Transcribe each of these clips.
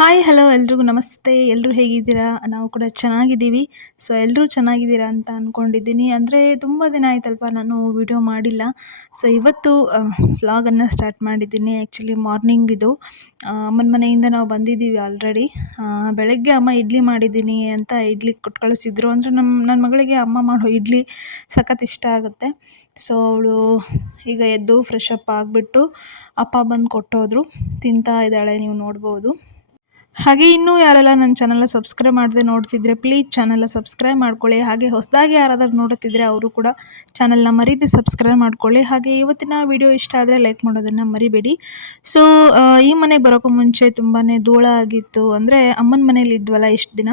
Hi hello ಎಲ್ರಿಗೂ ನಮಸ್ತೆ. ಎಲ್ಲರೂ ಹೇಗಿದ್ದೀರಾ? ನಾವು ಕೂಡ ಚೆನ್ನಾಗಿದ್ದೀವಿ. ಸೊ ಎಲ್ಲರೂ ಚೆನ್ನಾಗಿದ್ದೀರಾ ಅಂತ ಅಂದ್ಕೊಂಡಿದ್ದೀನಿ ಅಂದರೆ ತುಂಬ ದಿನ ಆಯ್ತಲ್ಪ ನಾನು ವಿಡಿಯೋ ಮಾಡಿಲ್ಲ. ಸೊ ಇವತ್ತು ವ್ಲಾಗನ್ನು ಸ್ಟಾರ್ಟ್ ಮಾಡಿದ್ದೀನಿ. ಆ್ಯಕ್ಚುಲಿ ಮಾರ್ನಿಂಗ್ ಇದು. ಅಮ್ಮನ ಮನೆಯಿಂದ ನಾವು ಬಂದಿದ್ದೀವಿ ಆಲ್ರೆಡಿ ಬೆಳಗ್ಗೆ ಅಮ್ಮ ಇಡ್ಲಿ ಮಾಡಿದ್ದೀನಿ ಅಂತ ಇಡ್ಲಿ ಕೊಟ್ಟು ಕಳಿಸಿದ್ರು. ಅಂದರೆ ನಮ್ಮ ನನ್ನ ಮಗಳಿಗೆ ಅಮ್ಮ ಮಾಡೋ ಇಡ್ಲಿ ಸಖತ್ ಇಷ್ಟ ಆಗುತ್ತೆ. ಸೊ ಅವಳು ಈಗ ಎದ್ದು ಫ್ರೆಶ್ ಅಪ್ ಆಗಿಬಿಟ್ಟು ಅಪ್ಪ ಬಂದು ಕೊಟ್ಟೋದ್ರು. ತಿಂತಾ ಇದ್ದಾಳೆ, ನೀವು ನೋಡ್ಬೋದು. ಹಾಗೆ ಇನ್ನೂ ಯಾರೆಲ್ಲ ನನ್ನ ಚಾನಲ್ನ ಸಬ್ಸ್ಕ್ರೈಬ್ ಮಾಡದೆ ನೋಡ್ತಿದ್ರೆ ಪ್ಲೀಸ್ ಚಾನಲ್ನ ಸಬ್ಸ್ಕ್ರೈಬ್ ಮಾಡ್ಕೊಳ್ಳಿ. ಹಾಗೆ ಹೊಸದಾಗಿ ಯಾರಾದರೂ ನೋಡುತ್ತಿದ್ರೆ ಅವರು ಕೂಡ ಚಾನಲ್ನ ಮರೀದೆ ಸಬ್ಸ್ಕ್ರೈಬ್ ಮಾಡ್ಕೊಳ್ಳಿ. ಹಾಗೆ ಇವತ್ತಿನ ವಿಡಿಯೋ ಇಷ್ಟ ಆದರೆ ಲೈಕ್ ಮಾಡೋದನ್ನು ಮರಿಬೇಡಿ. ಸೊ ಈ ಮನೆಗೆ ಬರೋಕ್ಕೂ ಮುಂಚೆ ತುಂಬಾ ಧೂಳ ಆಗಿತ್ತು ಅಂದರೆ ಅಮ್ಮನ ಮನೇಲಿ ಇದ್ವಲ್ಲ ಇಷ್ಟು ದಿನ.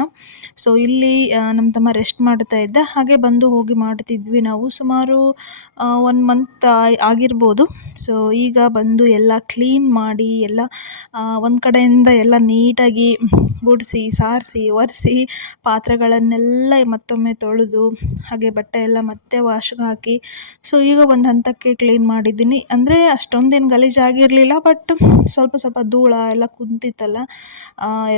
ಸೊ ಇಲ್ಲಿ ನಮ್ಮ ತಮ್ಮ ರೆಸ್ಟ್ ಮಾಡ್ತಾ ಇದ್ದ. ಹಾಗೆ ಬಂದು ಹೋಗಿ ಮಾಡ್ತಿದ್ವಿ ನಾವು ಸುಮಾರು ಒನ್ ಮಂತ್ ಆಗಿರ್ಬೋದು. ಸೊ ಈಗ ಬಂದು ಎಲ್ಲ ಕ್ಲೀನ್ ಮಾಡಿ ಎಲ್ಲ ಒಂದು ಕಡೆಯಿಂದ ಎಲ್ಲ ನೀಟಾಗಿ ಗುಡಿಸಿ, ಸಾರಿಸಿ, ಒರೆಸಿ ಪಾತ್ರೆಗಳನ್ನೆಲ್ಲ ಮತ್ತೊಮ್ಮೆ ತೊಳೆದು ಹಾಗೆ ಬಟ್ಟೆ ಎಲ್ಲ ಮತ್ತೆ ವಾಶ್ಗೆ ಹಾಕಿ. ಸೊ ಈಗ ಒಂದು ಹಂತಕ್ಕೆ ಕ್ಲೀನ್ ಮಾಡಿದ್ದೀನಿ. ಅಂದರೆ ಅಷ್ಟೊಂದೇನು ಗಲೀಜಾಗಿರಲಿಲ್ಲ ಬಟ್ ಸ್ವಲ್ಪ ಸ್ವಲ್ಪ ಧೂಳ ಎಲ್ಲ ಕುಂತಿತ್ತಲ್ಲ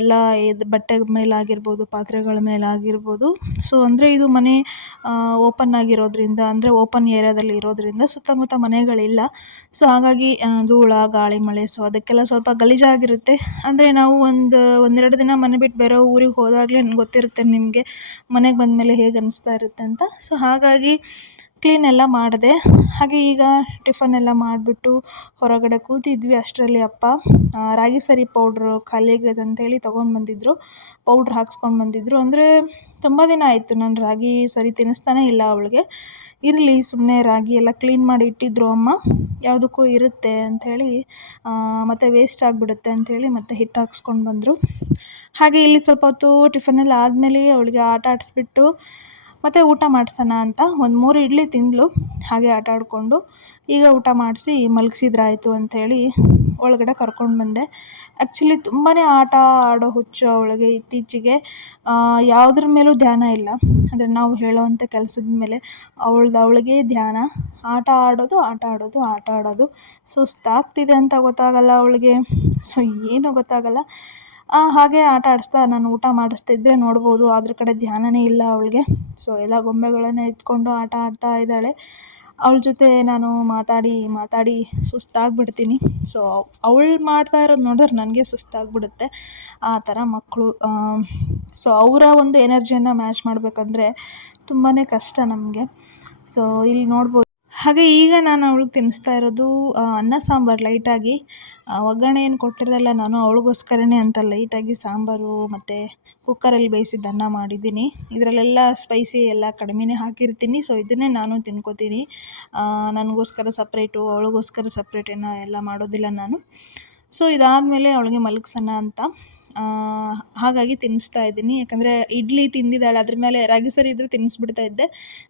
ಎಲ್ಲ ಇದು ಬಟ್ಟೆ ಮೇಲಾಗಿರ್ಬೋದು ಪಾತ್ರೆಗಳ ಮೇಲಾಗಿರ್ಬೋದು ಸೊ ಅಂದರೆ ಇದು ಮನೆ ಓಪನ್ ಆಗಿರೋದ್ರಿಂದ, ಅಂದರೆ ಓಪನ್ ಏರಿಯಾದಲ್ಲಿ ಇರೋದ್ರಿಂದ ಸುತ್ತಮುತ್ತ ಮನೆಗಳಿಲ್ಲ. ಸೊ ಹಾಗಾಗಿ ಧೂಳ, ಗಾಳಿ, ಮಳೆ ಸೊ ಅದಕ್ಕೆಲ್ಲ ಸ್ವಲ್ಪ ಗಲೀಜಾಗಿರುತ್ತೆ. ಅಂದರೆ ನಾವು ಒಂದು ಒಂದೆರಡು ದಿನ ಮನೆ ಬಿಟ್ಟು ಬೇರೆ ಊರಿಗೆ ಹೋದಾಗಲೇ ಗೊತ್ತಿರುತ್ತೆ ನಿಮಗೆ ಮನೆಗೆ ಬಂದಮೇಲೆ ಹೇಗೆ ಅನಿಸ್ತಾ ಇರುತ್ತೆ ಅಂತ. ಸೊ ಹಾಗಾಗಿ ಕ್ಲೀನ್ ಎಲ್ಲ ಮಾಡಿದೆ. ಹಾಗೆ ಈಗ ಟಿಫನ್ ಎಲ್ಲ ಮಾಡಿಬಿಟ್ಟು ಹೊರಗಡೆ ಕೂತಿದ್ವಿ ಅಷ್ಟರಲ್ಲಿ ಅಪ್ಪ. ರಾಗಿ ಸರಿ ಪೌಡ್ರು ಖಾಲಿ ಆಗಿದೆ ಅಂತೇಳಿ ತೊಗೊಂಡು ಬಂದಿದ್ದರು ಪೌಡ್ರ್ ಹಾಕ್ಸ್ಕೊಂಡು ಬಂದಿದ್ದರು ಅಂದರೆ ತುಂಬ ದಿನ ಆಯಿತು ನಾನು ರಾಗಿ ಸರಿ ತಿನ್ನಿಸ್ತಾನೇ ಇಲ್ಲ ಅವಳಿಗೆ. ಇರಲಿ ಸುಮ್ಮನೆ ರಾಗಿ ಎಲ್ಲ ಕ್ಲೀನ್ ಮಾಡಿ ಇಟ್ಟಿದ್ರು ಅಮ್ಮ. ಯಾವುದಕ್ಕೂ ಇರುತ್ತೆ ಅಂಥೇಳಿ ಮತ್ತು ವೇಸ್ಟ್ ಆಗಿಬಿಡುತ್ತೆ ಅಂಥೇಳಿ ಮತ್ತೆ ಹಿಟ್ಟು ಹಾಕ್ಸ್ಕೊಂಡು ಬಂದರು. ಹಾಗೆ ಇಲ್ಲಿ ಸ್ವಲ್ಪ ಹೊತ್ತು ಟಿಫನೆಲ್ಲ ಆದಮೇಲೆ ಅವಳಿಗೆ ಆಟ ಆಡಿಸ್ಬಿಟ್ಟು ಮತ್ತು ಊಟ ಮಾಡಿಸೋಣ ಅಂತ ಒಂದು ಮೂರು ಇಡ್ಲಿ ತಿಂದಳು ಹಾಗೆ ಆಟ ಆಡಿಕೊಂಡು ಈಗ ಊಟ ಮಾಡಿಸಿ ಮಲಗಿಸಿದ್ರಾಯ್ತು ಅಂಥೇಳಿ ಒಳಗಡೆ ಕರ್ಕೊಂಡು ಬಂದೆ. ಆ್ಯಕ್ಚುಲಿ ತುಂಬಾ ಆಟ ಆಡೋ ಹುಚ್ಚು ಅವಳಿಗೆ ಇತ್ತೀಚೆಗೆ. ಯಾವುದ್ರ ಮೇಲೂ ಧ್ಯಾನ ಇಲ್ಲ. ಅಂದರೆ ನಾವು ಹೇಳೋವಂಥ ಕೆಲಸದ ಮೇಲೆ ಅವಳ್ದು ಅವಳಿಗೆ ಧ್ಯಾನ. ಆಟ ಆಡೋದು ಆಟ ಆಡೋದು ಆಟ ಆಡೋದು. ಸುಸ್ತಾಗ್ತಿದೆ ಅಂತ ಗೊತ್ತಾಗಲ್ಲ ಅವಳಿಗೆ. ಸೊ, ಏನೂ ಗೊತ್ತಾಗಲ್ಲ. ಹಾಗೆ ಆಟ ಆಡಿಸ್ತಾ ನಾನು ಊಟ ಮಾಡಿಸ್ತಿದ್ದೆ ನೋಡ್ಬೋದು. ಅದ್ರ ಕಡೆ ಧ್ಯಾನವೇ ಇಲ್ಲ ಅವಳಿಗೆ. ಸೊ ಎಲ್ಲ ಗೊಂಬೆಗಳನ್ನೇ ಎತ್ಕೊಂಡು ಆಟ ಆಡ್ತಾ ಇದ್ದಾಳೆ. ಅವಳ ಜೊತೆ ನಾನು ಮಾತಾಡಿ ಮಾತಾಡಿ ಸುಸ್ತಾಗ್ಬಿಡ್ತೀನಿ. ಸೊ ಅವಳು ಮಾಡ್ತಾ ಇರೋದು ನೋಡಿದ್ರೆ ನನಗೆ ಸುಸ್ತಾಗ್ಬಿಡುತ್ತೆ. ಆ ಥರ ಮಕ್ಕಳು ಸೊ ಅವರ ಒಂದು ಎನರ್ಜಿಯನ್ನು ಮ್ಯಾಚ್ ಮಾಡಬೇಕಂದ್ರೆ ತುಂಬಾ ಕಷ್ಟ ನಮಗೆ. ಸೊ ಇಲ್ಲಿ ನೋಡ್ಬೋದು. ಹಾಗೆ ಈಗ ನಾನು ಅವಳಿಗೆ ತಿನ್ನಿಸ್ತಾ ಇರೋದು ಅನ್ನ ಸಾಂಬಾರು ಲೈಟಾಗಿ ಒಗ್ಗರಣೆ ಏನು ಕೊಟ್ಟಿರಲ್ಲ, ನಾನು ಅವಳಿಗೋಸ್ಕರನೇ ಅಂತ ಲೈಟಾಗಿ ಸಾಂಬಾರು ಮತ್ತು ಕುಕ್ಕರಲ್ಲಿ ಬೇಯಿಸಿದ ಅನ್ನ ಮಾಡಿದ್ದೀನಿ. ಇದರಲ್ಲೆಲ್ಲ ಸ್ಪೈಸಿ ಎಲ್ಲ ಕಡಿಮೆನೇ ಹಾಕಿರ್ತೀನಿ ಸೊ ಇದನ್ನೇ ನಾನು ತಿನ್ಕೋತೀನಿ. ನನಗೋಸ್ಕರ ಸಪ್ರೇಟು ಅವಳಿಗೋಸ್ಕರ ಸಪ್ರೇಟ್ ಏನೋ ಎಲ್ಲ ಮಾಡೋದಿಲ್ಲ ನಾನು. ಸೊ ಇದಾದಮೇಲೆ ಅವಳಿಗೆ ಮಲಗಿಸೋಣ ಅಂತ. ಹಾಗಾಗಿ ತಿನ್ನಿಸ್ತಾ ಇದ್ದೀನಿ. ಯಾಕಂದರೆ ಇಡ್ಲಿ ತಿಂದಿದ್ದಾಳೆ, ಅದ್ರ ಮೇಲೆ ರಾಗಿ ಸರಿ ಇದ್ದರೆ ತಿನ್ನಿಸ್ಬಿಡ್ತಾ ಇದ್ದೆ.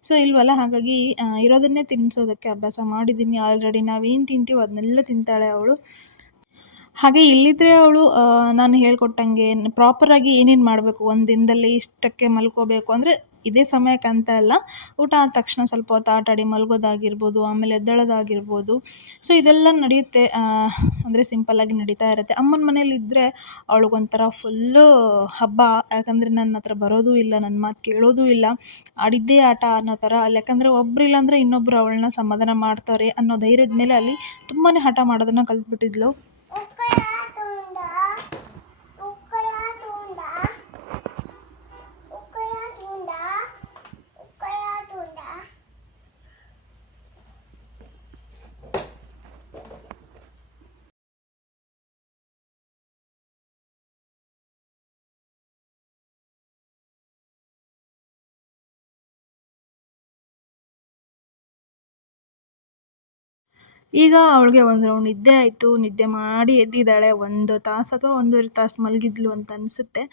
ಸೊ ಇಲ್ವಲ್ಲ, ಹಾಗಾಗಿ ಇರೋದನ್ನೇ ತಿನ್ನಿಸೋದಕ್ಕೆ ಅಭ್ಯಾಸ ಮಾಡಿದ್ದೀನಿ. ಆಲ್ರೆಡಿ ನಾವೇನು ತಿಂತೀವೋ ಅದನ್ನೆಲ್ಲ ತಿಂತಾಳೆ ಅವಳು. ಹಾಗೆ ಇಲ್ಲಿದ್ರೆ ಅವಳು ನಾನು ಹೇಳ್ಕೊಟ್ಟಂಗೆ ಪ್ರಾಪರಾಗಿ ಏನೇನು ಮಾಡಬೇಕು? ಒಂದು ದಿನದಲ್ಲಿ ಇಷ್ಟಕ್ಕೆ ಮಲ್ಕೋಬೇಕು. ಅಂದರೆ ಇದೇ ಸಮಯಕ್ಕೆ ಅಂತ ಅಲ್ಲ, ಊಟ ಆದ ತಕ್ಷಣ ಸ್ವಲ್ಪ ಹೊತ್ತು ಆಟ ಆಡಿ ಮಲ್ಗೋದಾಗಿರ್ಬೋದು, ಆಮೇಲೆ ಎದ್ದೇಳೋದಾಗಿರ್ಬೋದು. ಸೊ ಇದೆಲ್ಲ ನಡೆಯುತ್ತೆ ಅಂದರೆ ಸಿಂಪಲ್ಲಾಗಿ ನಡೀತಾ ಇರುತ್ತೆ. ಅಮ್ಮನ ಮನೇಲಿ ಇದ್ದರೆ ಅವಳಿಗೊಂಥರ ಫುಲ್ಲು ಹಬ್ಬ, ಯಾಕಂದರೆ ನನ್ನ ಹತ್ರ ಬರೋದೂ ಇಲ್ಲ, ನನ್ನ ಮಾತು ಕೇಳೋದೂ ಇಲ್ಲ. ಆಡಿದ್ದೇ ಆಟ ಅನ್ನೋ ಥರ ಅಲ್ಲಿ ಯಾಕಂದರೆ ಒಬ್ರು ಇಲ್ಲಾಂದರೆ ಇನ್ನೊಬ್ಬರು ಅವಳನ್ನ ಸಮಾಧಾನ ಮಾಡ್ತಾರೆ ಅನ್ನೋ ಧೈರ್ಯದ ಮೇಲೆ ಅಲ್ಲಿ ತುಂಬಾ ಹಠ ಮಾಡೋದನ್ನು ಕಲ್ತ್ಬಿಟ್ಟಿದ್ಲು. ಈಗ ಅವಳಿಗೆ ಒಂದು ರೌಂಡ್ ನಿದ್ದೆ ಆಯಿತು. ನಿದ್ದೆ ಮಾಡಿ ಎದ್ದಿದ್ದಾಳೆ. ಒಂದು ತಾಸು ಅಥವಾ ಒಂದೂವರೆ ತಾಸು ಮಲಗಿದ್ಲು ಅಂತ ಅನಿಸುತ್ತೆ.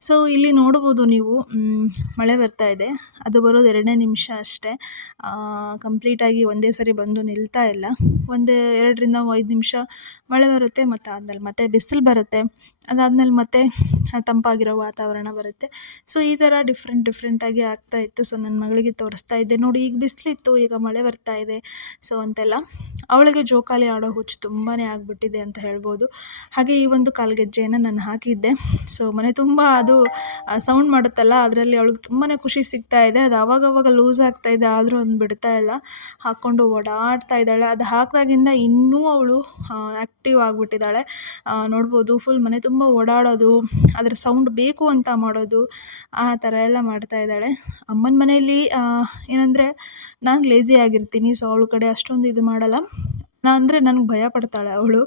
ಸೊ ಇಲ್ಲಿ ನೋಡ್ಬೋದು ನೀವು ಮಳೆ ಬರ್ತಾ ಇದೆ. ಅದು ಬರೋದು ಎರಡನೇ ನಿಮಿಷ ಅಷ್ಟೇ. ಕಂಪ್ಲೀಟಾಗಿ ಒಂದೇ ಸರಿ ಬಂದು ನಿಲ್ತಾ ಇಲ್ಲ. ಒಂದು ಎರಡರಿಂದ ಐದು ನಿಮಿಷ ಮಳೆ ಬರುತ್ತೆ ಮತ್ತು ಆದಮೇಲೆ ಮತ್ತೆ ಬಿಸಿಲು ಬರುತ್ತೆ. ಅದಾದಮೇಲೆ ಮತ್ತೆ ತಂಪಾಗಿರೋ ವಾತಾವರಣ ಬರುತ್ತೆ. ಸೊ ಈ ಥರ ಡಿಫ್ರೆಂಟ್ ಡಿಫ್ರೆಂಟಾಗಿ ಆಗ್ತಾ ಇತ್ತು. ಸೊ ನನ್ನ ಮಗಳಿಗೆ ತೋರಿಸ್ತಾ ಇದ್ದೆ. ನೋಡಿ, ಈಗ ಬಿಸಿಲಿತ್ತು, ಈಗ ಮಳೆ ಬರ್ತಾ ಇದೆ. ಸೊ ಅಂತೆಲ್ಲ. ಅವಳಿಗೆ ಜೋಕಾಲಿ ಆಡೋ ಹುಚ್ಚು ತುಂಬಾ ಆಗಿಬಿಟ್ಟಿದೆ ಅಂತ ಹೇಳ್ಬೋದು. ಹಾಗೆ ಈ ಒಂದು ಕಾಲ್ಗೆಜ್ಜೆಯನ್ನು ನಾನು ಹಾಕಿದ್ದೆ. ಸೊ ಮನೆ ತುಂಬ ಅದು ಸೌಂಡ್ ಮಾಡುತ್ತಲ್ಲ, ಅದರಲ್ಲಿ ಅವಳಿಗೆ ತುಂಬಾ ಖುಷಿ ಸಿಗ್ತಾ ಇದೆ. ಅದು ಅವಾಗವಾಗ ಲೂಸ್ ಆಗ್ತಾ ಇದೆ, ಆದರೂ ಅದನ್ನು ಬಿಡ್ತಾ ಇಲ್ಲ. ಹಾಕ್ಕೊಂಡು ಓಡಾಡ್ತಾ ಇದ್ದಾಳೆ. ಅದು ಹಾಕಿದಾಗಿಂದ ಇನ್ನೂ ಅವಳು ಆ್ಯಕ್ಟಿವ್ ಆಗಿಬಿಟ್ಟಿದ್ದಾಳೆ. ನೋಡ್ಬೋದು ಫುಲ್ ಮನೆ ತುಂಬ ಓಡಾಡೋದು, ಅದರ ಸೌಂಡ್ ಬೇಕು ಅಂತ ಮಾಡೋದು, ಆ ಥರ ಎಲ್ಲ ಮಾಡ್ತಾ ಇದ್ದಾಳೆ. ಅಮ್ಮನ ಮನೆಯಲ್ಲಿ ಏನಂದರೆ ನಾನು ಲೇಜಿ ಆಗಿರ್ತೀನಿ ಸೊ ಅವಳ ಕಡೆ ಅಷ್ಟೊಂದು ಇದು ಮಾಡಲ್ಲ. ನಾ ಅಂದರೆ ನನಗೆ ಭಯ ಪಡ್ತಾಳೆ ಅವಳು.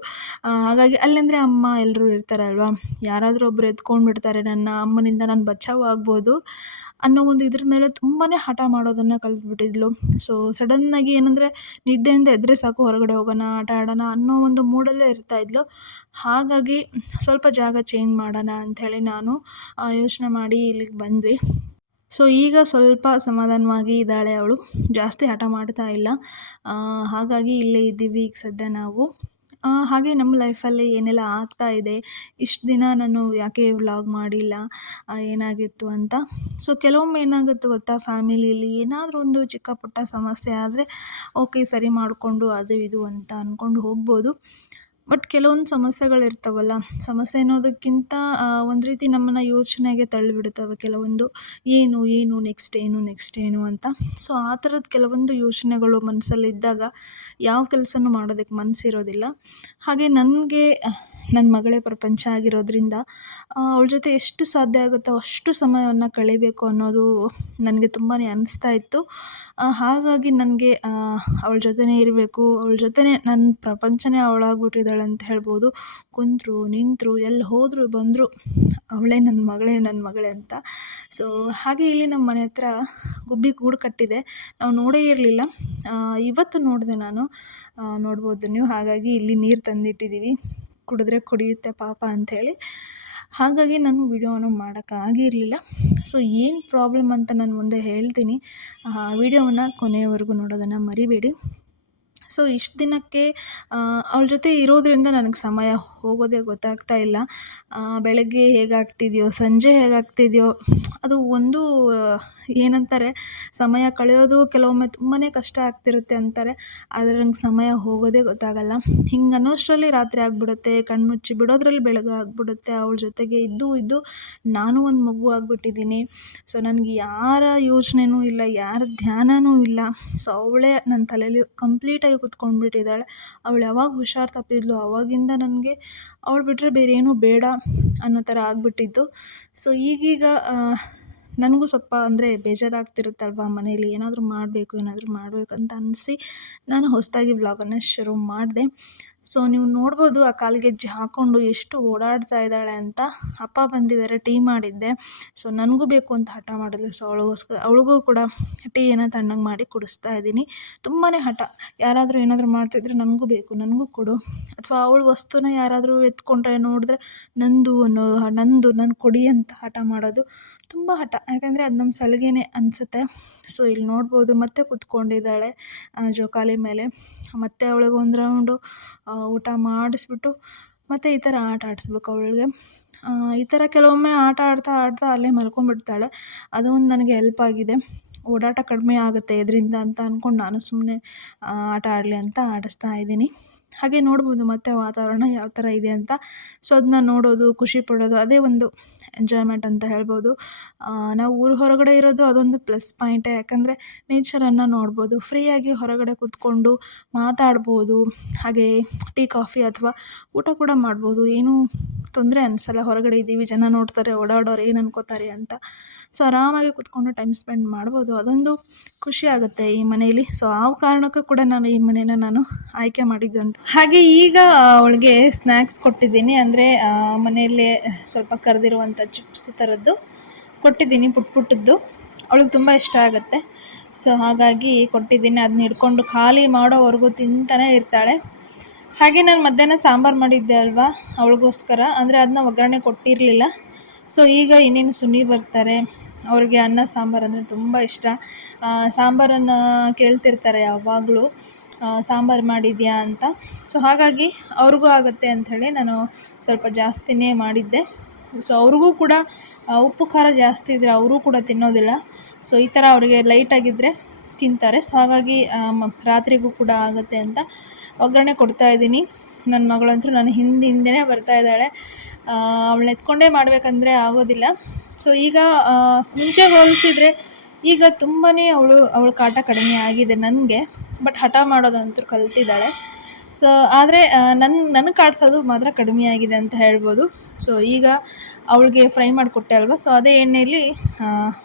ಹಾಗಾಗಿ ಅಲ್ಲಂದರೆ ಅಮ್ಮ ಎಲ್ಲರೂ ಇರ್ತಾರೆ ಅಲ್ವಾ ಯಾರಾದರೂ ಒಬ್ಬರು ಎತ್ಕೊಂಡು ಬಿಡ್ತಾರೆ ನನ್ನ ಅಮ್ಮನಿಂದ, ನಾನು ಬಚಾವ್ ಆಗ್ಬೋದು. ಅನ್ನೋ ಒಂದು ಇದ್ರ ಮೇಲೆ ತುಂಬಾ ಹಠ ಮಾಡೋದನ್ನು ಕಲಿತ್ಬಿಟ್ಟಿದ್ಲು. ಸೊ ಸಡನ್ನಾಗಿ ಏನಂದರೆ ನಿದ್ದೆಯಿಂದ ಎದ್ದರೆ ಸಾಕು ಹೊರಗಡೆ ಹೋಗೋಣ, ಆಟ ಆಡೋಣ ಅನ್ನೋ ಒಂದು ಮೂಡಲ್ಲೇ ಇರ್ತಾಯಿದ್ಲು ಹಾಗಾಗಿ ಸ್ವಲ್ಪ ಜಾಗ ಚೇಂಜ್ ಮಾಡೋಣ ಅಂಥೇಳಿ ನಾನು ಯೋಚನೆ ಮಾಡಿ ಇಲ್ಲಿಗೆ ಬಂದ್ವಿ. ಸೊ ಈಗ ಸ್ವಲ್ಪ ಸಮಾಧಾನವಾಗಿ ಇದ್ದಾಳೆ ಅವಳು. ಜಾಸ್ತಿ ಹಠ ಮಾಡ್ತಾ ಇಲ್ಲ. ಹಾಗಾಗಿ ಇಲ್ಲೇ ಇದ್ದೀವಿ ಈಗ ಸದ್ಯ ನಾವು. ಹಾಗೆ ನಮ್ಮ ಲೈಫಲ್ಲಿ ಏನೆಲ್ಲ ಆಗ್ತಾ ಇದೆ, ಇಷ್ಟು ದಿನ ನಾನು ಯಾಕೆ ವ್ಲಾಗ್ ಮಾಡಿಲ್ಲ ಏನಾಗಿತ್ತು ಅಂತ. ಸೊ ಕೆಲವೊಮ್ಮೆ ಏನಾಗುತ್ತೆ ಗೊತ್ತಾ, ಫ್ಯಾಮಿಲಿಯಲ್ಲಿ ಏನಾದರೂ ಒಂದು ಚಿಕ್ಕ ಪುಟ್ಟ ಸಮಸ್ಯೆ ಆದರೆ, ಓಕೆ, ಸರಿ ಮಾಡಿಕೊಂಡು ಅದು ಇದು ಅಂತ ಅಂದ್ಕೊಂಡು ಹೋಗ್ಬೋದು. ಬಟ್ ಕೆಲವೊಂದು ಸಮಸ್ಯೆಗಳಿರ್ತಾವಲ್ಲ, ಸಮಸ್ಯೆ ಅನ್ನೋದಕ್ಕಿಂತ ಒಂದು ರೀತಿ ನಮ್ಮನ್ನು ಯೋಚನೆಗೆ ತಳ್ಳಿಬಿಡ್ತವೆ ಕೆಲವೊಂದು ಏನು ಏನು ನೆಕ್ಸ್ಟ್ ಏನು ನೆಕ್ಸ್ಟ್ ಏನು ಅಂತ. ಸೊ ಆ ಥರದ ಕೆಲವೊಂದು ಯೋಚನೆಗಳು ಮನಸ್ಸಲ್ಲಿದ್ದಾಗ ಯಾವ ಕೆಲಸನೂ ಮಾಡೋದಕ್ಕೆ ಮನಸ್ಸಿರೋದಿಲ್ಲ ಹಾಗೆ ನನಗೆ ನನ್ನ ಮಗಳೇ ಪ್ರಪಂಚ ಆಗಿರೋದ್ರಿಂದ ಅವಳ ಜೊತೆ ಎಷ್ಟು ಸಾಧ್ಯ ಆಗುತ್ತೋ ಅಷ್ಟು ಸಮಯವನ್ನು ಕಳೀಬೇಕು ಅನ್ನೋದು ನನಗೆ ತುಂಬಾ ಅನಿಸ್ತಾ ಇತ್ತು. ಹಾಗಾಗಿ ನನಗೆ ಅವಳ ಜೊತೆನೇ ಇರಬೇಕು, ಅವಳ ಜೊತೆನೇ ನನ್ನ ಪ್ರಪಂಚನೇ ಅವಳಾಗ್ಬಿಟ್ಟಿದ್ದಾಳೆ ಅಂತ ಹೇಳ್ಬೋದು. ಕುಂತರು, ನಿಂತರು ಎಲ್ಲಿ ಹೋದರು ಬಂದರು ಅವಳೇ ನನ್ನ ಮಗಳೇ ನನ್ನ ಮಗಳೇ ಅಂತ. ಸೊ ಹಾಗೆ ಇಲ್ಲಿ ನಮ್ಮ ಮನೆ ಹತ್ರ ಗುಬ್ಬಿ ಗೂಡು ಕಟ್ಟಿದೆ. ನಾವು ನೋಡೇ ಇರಲಿಲ್ಲ. ಇವತ್ತು ನೋಡಿದೆ ನಾನು. ನೋಡ್ಬೋದು ನೀವು. ಹಾಗಾಗಿ ಇಲ್ಲಿ ನೀರು ತಂದಿಟ್ಟಿದ್ದೀವಿ ಕುಡಿದ್ರೆ ಕುಡಿಯುತ್ತೆ ಪಾಪ ಅಂಥೇಳಿ. ಹಾಗಾಗಿ ನಾನು ವಿಡಿಯೋವನ್ನು ಮಾಡೋಕ್ಕಾಗಿರಲಿಲ್ಲ ಸೊ ಏನು ಪ್ರಾಬ್ಲಮ್ ಅಂತ ನಾನು ಮುಂದೆ ಹೇಳ್ತೀನಿ. ಆ, ವೀಡಿಯೋವನ್ನು ಕೊನೆಯವರೆಗೂ ನೋಡೋದನ್ನು ಮರಿಬೇಡಿ. ಸೊ ಇಷ್ಟು ದಿನಕ್ಕೆ ಅವಳ ಜೊತೆ ಇರೋದರಿಂದ ನನಗೆ ಸಮಯ ಹೋಗೋದೇ ಗೊತ್ತಾಗ್ತಾ ಇಲ್ಲ ಬೆಳಗ್ಗೆ ಹೇಗಾಗ್ತಿದೆಯೋ, ಸಂಜೆ ಹೇಗಾಗ್ತಿದೆಯೋ, ಅದು ಒಂದು, ಏನಂತಾರೆ, ಸಮಯ ಕಳೆಯೋದು ಕೆಲವೊಮ್ಮೆ ತುಂಬಾ ಕಷ್ಟ ಆಗ್ತಿರುತ್ತೆ ಅಂತಾರೆ, ಆದರೆ ನಂಗೆ ಸಮಯ ಹೋಗೋದೇ ಗೊತ್ತಾಗಲ್ಲ. ಹಿಂಗೆ ಅನ್ನೋಷ್ಟರಲ್ಲಿ ರಾತ್ರಿ ಆಗಿಬಿಡುತ್ತೆ ಕಣ್ಣು ಮುಚ್ಚಿ ಬಿಡೋದ್ರಲ್ಲಿ ಬೆಳಗ್ಗೆ ಆಗಿಬಿಡುತ್ತೆ, ಅವಳ ಜೊತೆಗೆ ಇದ್ದು ಇದ್ದು ನಾನು ಒಂದು ಮಗು ಆಗಿಬಿಟ್ಟಿದ್ದೀನಿ. ಸೊ ನನಗೆ ಯಾರ ಯೋಚನೆನೂ ಇಲ್ಲ, ಯಾರ ಧ್ಯಾನವೂ ಇಲ್ಲ. ಸೊ ಅವಳೇ ನನ್ನ ತಲೆಯಲ್ಲಿ ಕಂಪ್ಲೀಟಾಗಿ ಕುತ್ಕೊಂಡ್ಬಿಟ್ಟಿದ್ದಾಳೆ. ಅವಳು ಯಾವಾಗ ಹುಷಾರು ತಪ್ಪಿದ್ಲು ಅವಾಗಿಂದ ನನಗೆ ಅವಳು ಬಿಟ್ಟರೆ ಬೇರೆ ಏನೂ ಬೇಡ ಅನ್ನೋ ಥರ ಆಗಿಬಿಟ್ಟಿತ್ತು ಸೊ ಈಗೀಗ ನನಗೂ ಸ್ವಲ್ಪ ಅಂದರೆ ಬೇಜಾರಾಗ್ತಿರುತ್ತಲ್ವಾ ಮನೇಲಿ? ಏನಾದರೂ ಮಾಡಬೇಕು ಏನಾದರೂ ಮಾಡಬೇಕು ಅಂತ ಅನಿಸಿ ನಾನು ಹೊಸದಾಗಿ ವ್ಲಾಗನ್ನು ಶುರು ಮಾಡಿದೆ. ಸೊ ನೀವು ನೋಡ್ಬೋದು ಆ ಕಾಲ್ಗೆಜ್ಜೆ ಹಾಕ್ಕೊಂಡು ಎಷ್ಟು ಓಡಾಡ್ತಾ ಇದ್ದಾಳೆ ಅಂತ ಅಪ್ಪ ಬಂದಿದ್ದಾರೆ, ಟೀ ಮಾಡಿದ್ದೆ. ಸೊ ನನಗೂ ಬೇಕು ಅಂತ ಹಠ ಮಾಡಿದ್ಲು. ಸೊ ಅವಳಿಗೋಸ್ಕರ, ಅವಳಿಗೂ ಕೂಡ ಟೀ ಏನೋ ತಣ್ಣಗೆ ಮಾಡಿ ಕುಡಿಸ್ತಾ ಇದ್ದೀನಿ. ತುಂಬಾ ಹಠ. ಯಾರಾದರೂ ಏನಾದರೂ ಮಾಡ್ತಿದ್ರೆ ನನಗೂ ಬೇಕು, ನನಗೂ ಕೊಡು. ಅಥವಾ ಅವಳು ವಸ್ತುನ ಯಾರಾದರೂ ಎತ್ಕೊಂಡ್ರೆ ನೋಡಿದ್ರೆ ನಂದು ಅನ್ನೋ ನಂದು, ನಾನು ಕೊಡಿ ಅಂತ ಹಠ ಮಾಡೋದು ತುಂಬ ಹಠ. ಯಾಕಂದರೆ ಅದು ನಮ್ಮ ಸಲಿಗೆನೇ ಅನಿಸುತ್ತೆ. ಸೊ ಇಲ್ಲಿ ನೋಡ್ಬೋದು ಮತ್ತೆ ಕುತ್ಕೊಂಡಿದ್ದಾಳೆ ಜೋಕಾಲಿ ಮೇಲೆ. ಮತ್ತೆ ಅವಳಿಗೆ ಒಂದು ರೌಂಡು ಊಟ ಮಾಡಿಸ್ಬಿಟ್ಟು ಮತ್ತು ಈ ಥರ ಆಟ ಆಡಿಸ್ಬೇಕು ಅವಳಿಗೆ. ಈ ಥರ ಕೆಲವೊಮ್ಮೆ ಆಟ ಆಡ್ತಾ ಆಡ್ತಾ ಅಲ್ಲೇ ಮಲ್ಕೊಂಡ್ಬಿಡ್ತಾಳೆ. ಅದು ನನಗೆ ಹೆಲ್ಪ್ ಆಗಿದೆ. ಓಡಾಟ ಕಡಿಮೆ ಆಗುತ್ತೆ ಇದರಿಂದ ಅಂತ ಅಂದ್ಕೊಂಡು ನಾನು ಸುಮ್ಮನೆ ಆಟ ಆಡಲಿ ಅಂತ ಆಡಿಸ್ತಾ ಇದ್ದೀನಿ. ಹಾಗೆ ನೋಡ್ಬೋದು ಮತ್ತೆ ವಾತಾವರಣ ಯಾವ ಥರ ಇದೆ ಅಂತ. ಸೊ ಅದನ್ನ ನೋಡೋದು, ಖುಷಿ ಪಡೋದು, ಅದೇ ಒಂದು ಎಂಜಾಯ್ಮೆಂಟ್ ಅಂತ ಹೇಳ್ಬೋದು. ನಾವು ಊರು ಹೊರಗಡೆ ಇರೋದು ಅದೊಂದು ಪ್ಲಸ್ ಪಾಯಿಂಟೇ ಯಾಕಂದರೆ ನೇಚರನ್ನು ನೋಡ್ಬೋದು. ಫ್ರೀಯಾಗಿ ಹೊರಗಡೆ ಕೂತ್ಕೊಂಡು ಮಾತಾಡ್ಬೋದು. ಹಾಗೆ ಟೀ ಕಾಫಿ ಅಥವಾ ಊಟ ಕೂಡ ಮಾಡ್ಬೋದು. ಏನೂ ತೊಂದರೆ ಅನಿಸಲ್ಲ. ಹೊರಗಡೆ ಇದ್ದೀವಿ, ಜನ ನೋಡ್ತಾರೆ, ಓಡಾಡೋರು ಏನು ಅನ್ಕೋತಾರೆ ಅಂತ. ಸೊ ಆರಾಮಾಗಿ ಕೂತ್ಕೊಂಡು ಟೈಮ್ ಸ್ಪೆಂಡ್ ಮಾಡ್ಬೋದು. ಅದೊಂದು ಖುಷಿ ಆಗುತ್ತೆ ಈ ಮನೆಯಲ್ಲಿ. ಸೊ ಆ ಕಾರಣಕ್ಕೂ ಕೂಡ ನಾನು ಈ ಮನೇನ ನಾನು ಆಯ್ಕೆ ಮಾಡಿದ್ದು ಹಾಗೆ ಈಗ ಅವಳಿಗೆ ಸ್ನ್ಯಾಕ್ಸ್ ಕೊಟ್ಟಿದ್ದೀನಿ. ಅಂದರೆ ಮನೆಯಲ್ಲೇ ಸ್ವಲ್ಪ ಕರೆದಿರುವಂಥ ಚಿಪ್ಸ್ ಥರದ್ದು ಕೊಟ್ಟಿದ್ದೀನಿ, ಪುಟ್ ಪುಟ್ಟದ್ದು. ಅವಳಿಗೆ ತುಂಬ ಇಷ್ಟ ಆಗುತ್ತೆ. ಸೊ ಹಾಗಾಗಿ ಕೊಟ್ಟಿದ್ದೀನಿ. ಅದನ್ನ ಹಿಡ್ಕೊಂಡು ಖಾಲಿ ಮಾಡೋವರೆಗೂ ತಿಂತಾನೆ ಇರ್ತಾಳೆ. ಹಾಗೆ ನಾನು ಮಧ್ಯಾಹ್ನ ಸಾಂಬಾರು ಮಾಡಿದ್ದೆ ಅಲ್ವಾ? ಅವಳಿಗೋಸ್ಕರ. ಅಂದರೆ ಅದನ್ನ ಒಗ್ಗರಣೆ ಕೊಟ್ಟಿರಲಿಲ್ಲ. ಸೊ ಈಗ ಇನ್ನೇನು ಸುನಿ ಬರ್ತಾರೆ? ಅವ್ರಿಗೆ ಅನ್ನ, ಸಾಂಬಾರು ಅಂದರೆ ತುಂಬ ಇಷ್ಟ. ಸಾಂಬಾರನ್ನು ಕೇಳ್ತಿರ್ತಾರೆ ಯಾವಾಗಲೂ. ಸಾಂಬಾರು ಮಾಡಿದ್ಯಾ ಅಂತ. ಸೊ ಹಾಗಾಗಿ ಅವ್ರಿಗೂ ಆಗುತ್ತೆ ಅಂಥೇಳಿ ನಾನು ಸ್ವಲ್ಪ ಜಾಸ್ತಿನೇ ಮಾಡಿದ್ದೆ. ಸೊ ಅವ್ರಿಗೂ ಕೂಡ ಉಪ್ಪು, ಖಾರ ಜಾಸ್ತಿ ಇದ್ದರೆ ಅವರೂ ಕೂಡ ತಿನ್ನೋದಿಲ್ಲ. ಸೊ ಈ ಥರ ಅವರಿಗೆ ಲೈಟಾಗಿದ್ದರೆ ತಿಂತಾರೆ. ಸೊ ಹಾಗಾಗಿ ರಾತ್ರಿಗೂ ಕೂಡ ಆಗುತ್ತೆ ಅಂತ ಒಗ್ಗರಣೆ ಕೊಡ್ತಾ ಇದ್ದೀನಿ. ನನ್ನ ಮಗಳಂತೂ ನಾನು ಹಿಂದೆ ಹಿಂದೆನೇ ಬರ್ತಾ ಇದ್ದಾಳೆ. ಅವಳನ್ನ ಎತ್ಕೊಂಡೇ ಮಾಡಬೇಕಂದ್ರೆ ಆಗೋದಿಲ್ಲ. ಸೊ ಈಗ ಮುಂಚೆ ಹೋಲಿಸಿದ್ರೆ ಈಗ ತುಂಬಾ ಅವಳು, ಅವಳ ಕಾಟ ಕಡಿಮೆ ಆಗಿದೆ ನನಗೆ ಬಟ್ ಹಠ ಮಾಡೋದಂತೂ ಕಲ್ತಿದ್ದಾಳೆ. ಸೊ ಆದರೆ ನನ್ನ ನನಗೆ ಕಾಡ್ಸೋದು ಮಾತ್ರ ಕಡಿಮೆ ಆಗಿದೆ ಅಂತ ಹೇಳ್ಬೋದು. ಸೊ ಈಗ ಅವಳಿಗೆ ಫ್ರೈ ಮಾಡಿಕೊಟ್ಟೆ ಅಲ್ವಾ? ಸೊ ಅದೇ ಎಣ್ಣೆಯಲ್ಲಿ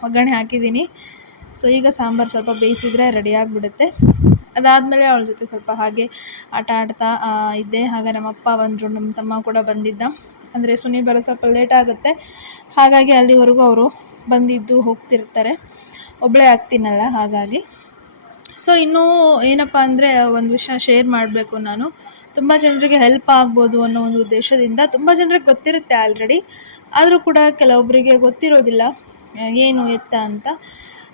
ಒಗ್ಗರಣೆ ಹಾಕಿದ್ದೀನಿ. ಸೊ ಈಗ ಸಾಂಬಾರು ಸ್ವಲ್ಪ ಬೇಯಿಸಿದ್ರೆ ರೆಡಿ ಆಗಿಬಿಡುತ್ತೆ. ಅದಾದಮೇಲೆ ಅವಳ ಜೊತೆ ಸ್ವಲ್ಪ ಹಾಗೆ ಆಟ ಆಡ್ತಾ ಇದ್ದೆ. ಹಾಗೆ ನಮ್ಮಪ್ಪ ಬಂದರು, ನಮ್ಮ ತಮ್ಮ ಕೂಡ ಬಂದಿದ್ದ. ಅಂದರೆ ಸುನಿ ಬರೋ ಸ್ವಲ್ಪ ಲೇಟ್ ಆಗುತ್ತೆ. ಹಾಗಾಗಿ ಅಲ್ಲಿವರೆಗೂ ಅವರು ಬಂದಿದ್ದು ಹೋಗ್ತಿರ್ತಾರೆ. ಒಬ್ಬಳೇ ಆಗ್ತೀನಲ್ಲ ಹಾಗಾಗಿ. ಸೊ ಇನ್ನೂ ಏನಪ್ಪ ಅಂದರೆ ಒಂದು ವಿಷಯ ಶೇರ್ ಮಾಡಬೇಕು ನಾನು. ತುಂಬ ಜನರಿಗೆ ಹೆಲ್ಪ್ ಆಗ್ಬೋದು ಅನ್ನೋ ಒಂದು ಉದ್ದೇಶದಿಂದ ತುಂಬ ಜನರಿಗೆ ಗೊತ್ತಿರುತ್ತೆ ಆಲ್ರೆಡಿ ಆದರೂ ಕೂಡ ಕೆಲವೊಬ್ಬರಿಗೆ ಗೊತ್ತಿರೋದಿಲ್ಲ, ಏನು ಎತ್ತ ಅಂತ.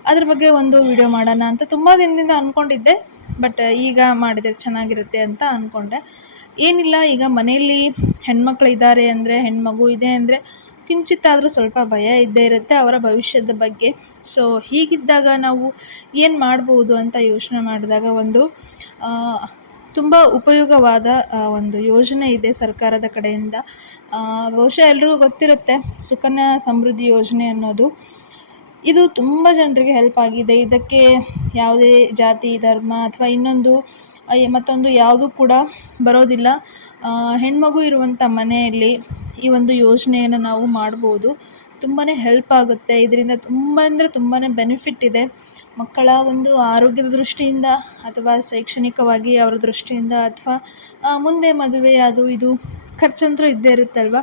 ಅದ್ರ ಬಗ್ಗೆ ಒಂದು ವಿಡಿಯೋ ಮಾಡೋಣ ಅಂತ ತುಂಬ ದಿನದಿಂದ ಅಂದ್ಕೊಂಡಿದ್ದೆ ಬಟ್ ಈಗ ಮಾಡಿದರೆ ಚೆನ್ನಾಗಿರುತ್ತೆ ಅಂತ ಅಂದ್ಕೊಂಡೆ ಏನಿಲ್ಲ, ಈಗ ಮನೆಯಲ್ಲಿ ಹೆಣ್ಮಕ್ಳು ಇದ್ದಾರೆ ಅಂದರೆ, ಹೆಣ್ಮಗು ಇದೆ ಅಂದರೆ ಕಿಂಚಿತ್ತಾದರೂ ಸ್ವಲ್ಪ ಭಯ ಇದ್ದೇ ಇರುತ್ತೆ ಅವರ ಭವಿಷ್ಯದ ಬಗ್ಗೆ. ಸೊ ಹೀಗಿದ್ದಾಗ ನಾವು ಏನು ಮಾಡ್ಬೋದು ಅಂತ ಯೋಚನೆ ಮಾಡಿದಾಗ ಒಂದು ತುಂಬ ಉಪಯೋಗವಾದ ಒಂದು ಯೋಜನೆ ಇದೆ ಸರ್ಕಾರದ ಕಡೆಯಿಂದ. ಬಹುಶಃ ಎಲ್ರಿಗೂ ಗೊತ್ತಿರುತ್ತೆ, ಸುಕನ್ಯಾ ಸಮೃದ್ಧಿ ಯೋಜನೆ ಅನ್ನೋದು. ಇದು ತುಂಬ ಜನರಿಗೆ ಹೆಲ್ಪ್ ಆಗಿದೆ. ಇದಕ್ಕೆ ಯಾವುದೇ ಜಾತಿ, ಧರ್ಮ ಅಥವಾ ಇನ್ನೊಂದು ಮತ್ತೊಂದು ಯಾವುದೂ ಕೂಡ ಬರೋದಿಲ್ಲ. ಹೆಣ್ಮಗು ಇರುವಂಥ ಮನೆಯಲ್ಲಿ ಈ ಒಂದು ಯೋಜನೆಯನ್ನು ನಾವು ಮಾಡ್ಬೋದು. ತುಂಬಾ ಹೆಲ್ಪ್ ಆಗುತ್ತೆ. ಇದರಿಂದ ತುಂಬ ಅಂದರೆ ತುಂಬಾ ಬೆನಿಫಿಟ್ ಇದೆ. ಮಕ್ಕಳ ಒಂದು ಆರೋಗ್ಯದ ದೃಷ್ಟಿಯಿಂದ ಅಥವಾ ಶೈಕ್ಷಣಿಕವಾಗಿ ಅವರ ದೃಷ್ಟಿಯಿಂದ ಅಥವಾ ಮುಂದೆ ಮದುವೆ ಅದು ಇದು ಖರ್ಚಂತೂ ಇದ್ದೇ ಇರುತ್ತಲ್ವ?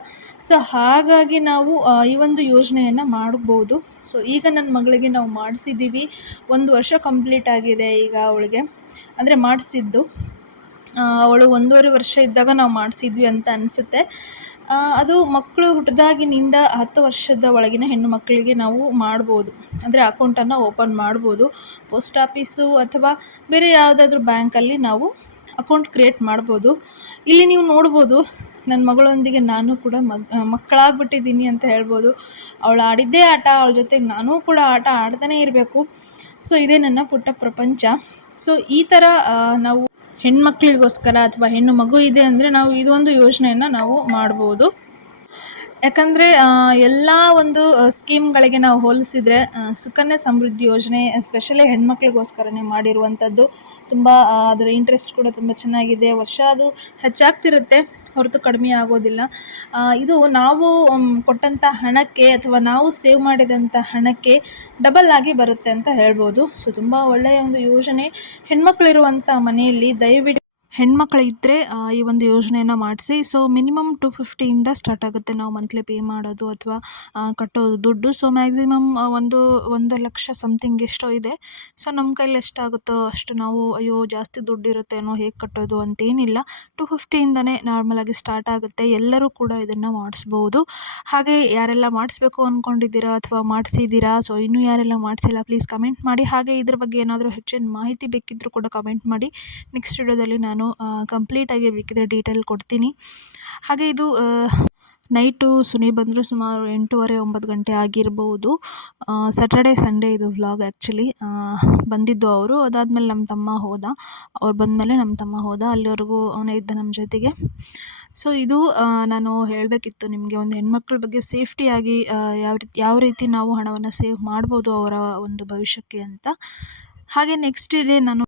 ಸೊ ಹಾಗಾಗಿ ನಾವು ಈ ಒಂದು ಯೋಜನೆಯನ್ನು ಮಾಡ್ಬೋದು. ಸೊ ಈಗ ನನ್ನ ಮಗಳಿಗೆ ನಾವು ಮಾಡಿಸಿದ್ದೀವಿ ಒಂದು ವರ್ಷ ಕಂಪ್ಲೀಟ್ ಆಗಿದೆ ಈಗ ಅವಳಿಗೆ. ಅಂದರೆ ಮಾಡಿಸಿದ್ದು. ಅವಳು ಒಂದೂವರೆ ವರ್ಷ ಇದ್ದಾಗ ನಾವು ಮಾಡಿಸಿದ್ವಿ ಅಂತ ಅನಿಸುತ್ತೆ. ಅದು ಮಕ್ಕಳು ಹುಟ್ಟಿದಾಗಿನಿಂದ ಹತ್ತು ವರ್ಷದ ಒಳಗಿನ ಹೆಣ್ಣು ಮಕ್ಕಳಿಗೆ ನಾವು ಮಾಡ್ಬೋದು. ಅಂದರೆ ಅಕೌಂಟನ್ನು ಓಪನ್ ಮಾಡ್ಬೋದು. ಪೋಸ್ಟ್ ಆಫೀಸು ಅಥವಾ ಬೇರೆ ಯಾವುದಾದ್ರೂ ಬ್ಯಾಂಕಲ್ಲಿ ನಾವು ಅಕೌಂಟ್ ಕ್ರಿಯೇಟ್ ಮಾಡ್ಬೋದು. ಇಲ್ಲಿ ನೀವು ನೋಡ್ಬೋದು ನನ್ನ ಮಗಳೊಂದಿಗೆ ನಾನು ಕೂಡ ಮಗ್ ಮಕ್ಕಳಾಗ್ಬಿಟ್ಟಿದ್ದೀನಿ ಅಂತ ಹೇಳ್ಬೋದು. ಅವಳು ಆಡಿದ್ದೇ ಆಟ, ಅವಳ ಜೊತೆಗೆ ನಾನೂ ಕೂಡ ಆಟ ಆಡ್ತಾನೇ ಇರಬೇಕು. ಸೊ, ಇದೇ ನನ್ನ ಪುಟ್ಟ ಪ್ರಪಂಚ. ಸೊ, ಈ ಥರ ನಾವು ಹೆಣ್ಮಕ್ಳಿಗೋಸ್ಕರ ಅಥವಾ ಹೆಣ್ಣು ಮಗು ಇದೆ ಅಂದರೆ ನಾವು ಇದೊಂದು ಯೋಜನೆಯನ್ನು ನಾವು ಮಾಡ್ಬೋದು. ಯಾಕಂದರೆ ಎಲ್ಲ ಒಂದು ಸ್ಕೀಮ್ಗಳಿಗೆ ನಾವು ಹೋಲಿಸಿದರೆ ಸುಕನ್ಯಾ ಸಮೃದ್ಧಿ ಯೋಜನೆ ಸ್ಪೆಷಲಿ ಹೆಣ್ಮಕ್ಳಿಗೋಸ್ಕರನೇ ಮಾಡಿರುವಂಥದ್ದು ತುಂಬ ಅದರ ಇಂಟ್ರೆಸ್ಟ್ ಕೂಡ ತುಂಬ ಚೆನ್ನಾಗಿದೆ. ವರ್ಷ ಅದು ಹೆಚ್ಚಾಗ್ತಿರುತ್ತೆ. ಹೊರತು ಕಡಿಮೆ ಆಗೋದಿಲ್ಲ. ಇದು ನಾವು ಕೊಟ್ಟಂಥ ಹಣಕ್ಕೆ ಅಥವಾ ನಾವು ಸೇವ್ ಮಾಡಿದಂಥ ಹಣಕ್ಕೆ ಡಬಲ್ ಆಗಿ ಬರುತ್ತೆ ಅಂತ ಹೇಳ್ಬೋದು. ಸೊ ತುಂಬ ಒಳ್ಳೆಯ ಒಂದು ಯೋಜನೆ. ಹೆಣ್ಮಕ್ಳಿರುವಂಥ ಮನೆಯಲ್ಲಿ ದಯವಿಟ್ಟು ಹೆಣ್ಮಕ್ಳು ಇದ್ದರೆ ಈ ಒಂದು ಯೋಜನೆಯನ್ನು ಮಾಡಿಸಿ. ಸೊ ಮಿನಿಮಮ್ ಟು ಫಿಫ್ಟಿಯಿಂದ ಸ್ಟಾರ್ಟ್ ಆಗುತ್ತೆ ನಾವು ಮಂತ್ಲಿ ಪೇ ಮಾಡೋದು ಅಥವಾ ಕಟ್ಟೋದು ದುಡ್ಡು. ಸೊ ಮ್ಯಾಕ್ಸಿಮಮ್ ಒಂದು ಒಂದು ಲಕ್ಷ ಸಮಥಿಂಗ್ ಎಷ್ಟೋ ಇದೆ. ಸೊ ನಮ್ಮ ಕೈಲಿ ಎಷ್ಟಾಗುತ್ತೋ ಅಷ್ಟು ನಾವು, ಅಯ್ಯೋ, ಜಾಸ್ತಿ ದುಡ್ಡು ಏನೋ ಹೇಗೆ ಕಟ್ಟೋದು ಅಂತೇನಿಲ್ಲ. ಟು ಫಿಫ್ಟಿಯಿಂದನೇ ನಾರ್ಮಲಾಗಿ ಸ್ಟಾರ್ಟ್ ಆಗುತ್ತೆ. ಎಲ್ಲರೂ ಕೂಡ ಇದನ್ನು ಮಾಡಿಸ್ಬೋದು. ಹಾಗೆ ಯಾರೆಲ್ಲ ಮಾಡಿಸ್ಬೇಕು ಅಂದ್ಕೊಂಡಿದ್ದೀರಾ ಅಥವಾ ಮಾಡಿಸಿದ್ದೀರಾ ಸೊ ಇನ್ನೂ ಯಾರೆಲ್ಲ ಮಾಡಿಸಿಲ್ಲ ಪ್ಲೀಸ್ ಕಮೆಂಟ್ ಮಾಡಿ. ಹಾಗೆ ಇದ್ರ ಬಗ್ಗೆ ಏನಾದರೂ ಹೆಚ್ಚಿನ ಮಾಹಿತಿ ಬೇಕಿದ್ದರೂ ಕೂಡ ಕಮೆಂಟ್ ಮಾಡಿ. ನೆಕ್ಸ್ಟ್ ವಿಡಿಯೋದಲ್ಲಿ ನಾನು ಕಂಪ್ಲೀಟಾಗಿ ಬೇಕಿದ್ದರೆ ಡೀಟೇಲ್ ಕೊಡ್ತೀನಿ. ಹಾಗೆ ಇದು ನೈಟು ಸುನಿ ಬಂದರು ಸುಮಾರು ಎಂಟೂವರೆ, ಒಂಬತ್ತು ಗಂಟೆ ಆಗಿರ್ಬೋದು. ಸ್ಯಾಟರ್ಡೆ ಸಂಡೇ ಇದು ವ್ಲಾಗ್ ಆ್ಯಕ್ಚುಲಿ ಬಂದಿದ್ದು ಅವರು. ಅದಾದಮೇಲೆ ನಮ್ಮ ತಮ್ಮ ಹೋದ. ಅವ್ರು ಬಂದಮೇಲೆ ನಮ್ಮ ತಮ್ಮ ಹೋದ. ಅಲ್ಲಿವರೆಗೂ ಅವನೇ ಇದ್ದ ನಮ್ಮ ಜೊತೆಗೆ. ಸೊ ಇದು ನಾನು ಹೇಳಬೇಕಿತ್ತು ನಿಮಗೆ ಒಂದು ಹೆಣ್ಮಕ್ಳ ಬಗ್ಗೆ ಸೇಫ್ಟಿಯಾಗಿ ಯಾವ ರೀತಿ ಯಾವ ರೀತಿ ನಾವು ಹಣವನ್ನು ಸೇವ್ ಮಾಡ್ಬೋದು ಅವರ ಒಂದು ಭವಿಷ್ಯಕ್ಕೆ ಅಂತ. ಹಾಗೆ ನೆಕ್ಸ್ಟ್ ಡೇ ನಾನು